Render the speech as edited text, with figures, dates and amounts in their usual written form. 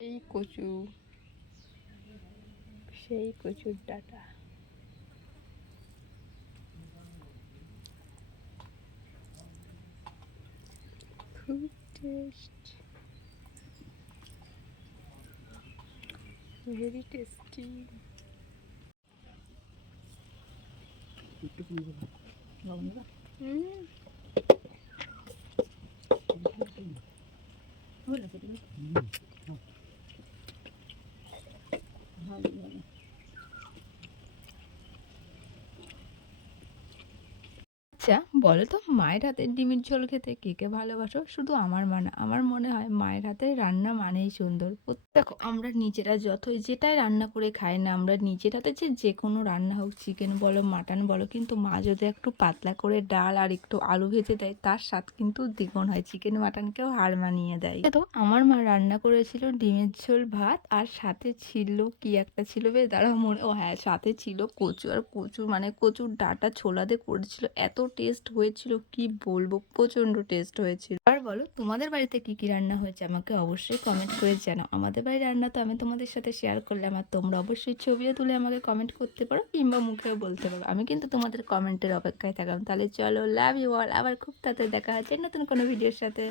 এই কচু, সেই কচুর ডাঁটা। খুব টেস্ট, ভেরি টেস্টি। আচ্ছা বলো তো, মায়ের হাতের ডিমের ঝোল খেতে কে কে ভালোবাসো? শুধু আমার মা না, আমার মনে হয় মায়ের হাতের রান্না মানেই সুন্দর। দেখো, আমরা নিজেরা যতই যেটাই রান্না করে খাই না, আমরা নিজের হাতে যে কোনো রান্না হোক, চিকেন বলো মাটন বলো, কিন্তু মা যদি একটু পাতলা করে ডাল আর একটু আলু ভেজে দেয়, তার স্বাদ কিন্তু দ্বিগুণ হয়, চিকেন মাটনকেও হার মানিয়ে দেয়। তো আমার মা রান্না করেছিল ডিমের ঝোল ভাত, আর সাথে ছিল কি একটা ছিল, বেশ দাঁড়াও মনে, ও হ্যাঁ, সাথে ছিল কচু, আর কচু মানে কচুর ডাঁটা ছোলা দিয়ে করেছিল, এত টেস্ট হয়েছিল কি বলবো, প্রচন্ড টেস্ট হয়েছিল। আর বলো, তোমাদের বাড়িতে কি কি রান্না হয়েছে আমাকে অবশ্যই কমেন্ট করে জানাও। আমাদের বাড়ির রান্না তো আমি তোমাদের সাথে শেয়ার করলাম, আর তোমরা অবশ্যই ছবিও তুলে আমাকে কমেন্ট করতে পারো, কিংবা মুখেও বলতে পারো। আমি কিন্তু তোমাদের কমেন্টের অপেক্ষায় থাকলাম। তাহলে চলো, লাভ ইউ অল, আবার খুব তাড়াতাড়ি দেখা হচ্ছে নতুন কোনো ভিডিওর সাথে।